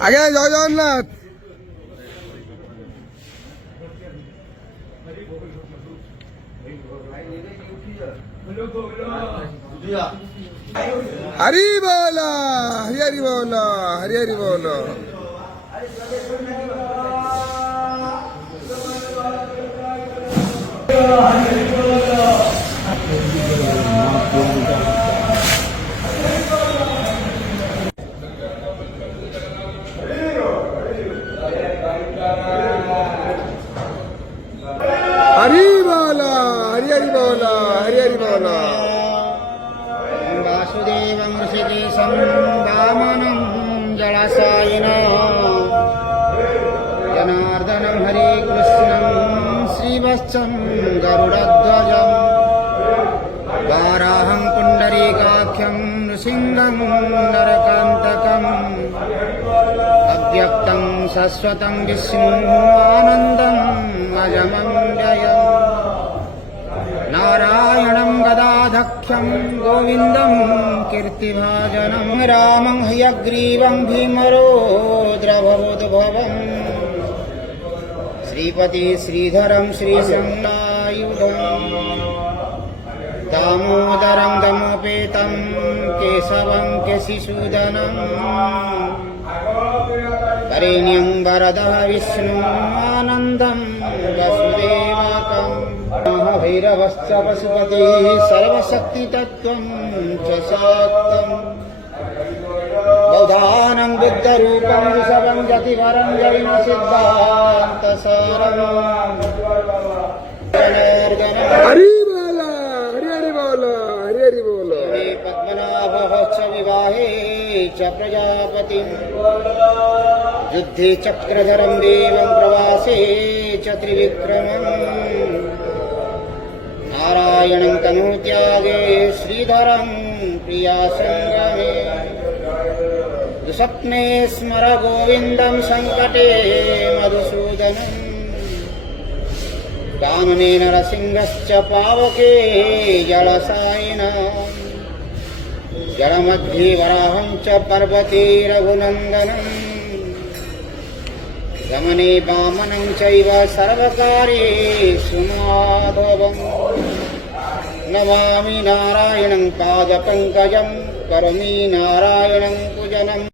ଆଜ୍ଞା ଜୟ ଜଗନ୍ନାଥ। हरि बोल हरि हरि बोल हरि हरि बोल। हरि बोल हरि हरि बोल हरि हरि बोल। वासुदेवं ऋषिकेशं वामनं जलाशयिनं जनार्दनं हरिकृष्णं श्रीवत्सं गरुडध्वजं वाराहं पुण्डरीकाख्यं नृसिंहं नरकान्तकम् अव्यक्तं शाश्वतं विष्णुमानन्दम् अजमं जयम् नारायणं गदाधक्षं गोविन्दं कीर्तिभाजनं रामं हयग्रीवं भीमरोद्रभवोद्भवम् श्रीपति श्रीधरं श्रीसंनायुधम् दामोदरं दमोपेतं केशवं केशिसूदनं वरेण्यं वरदः विष्णुमानन्दं वसुदेवकम् भैरवश्च पशुपतिः सर्वशक्तितत्त्वं च शाक्तम् बौधानं बुद्धरूपं वृषभं यतिवरं जैनसिद्धान्तसारम् हरि बोल हरि हरि बोल हरि हरि बोल। पद्मनाभः च विवाहे च प्रजापतिम् युद्धे चक्रधरं देवं प्रवासे च त्रिविक्रमम् नारायणं तनुत्यागे श्रीधरं प्रियासङ्गमे दुःस्वप्ने स्मर गोविन्दं सङ्कटे मधुसूदनम् कानने नरसिंहश्च पावके जलसायिनः जलमध्ये वराहं च पर्वते रघुनन्दनम् गमने वामनं चैव सर्वकार्येषु माधवम् नमामि नारायणं पादपङ्कजं करोमि नारायणं पूजनम्।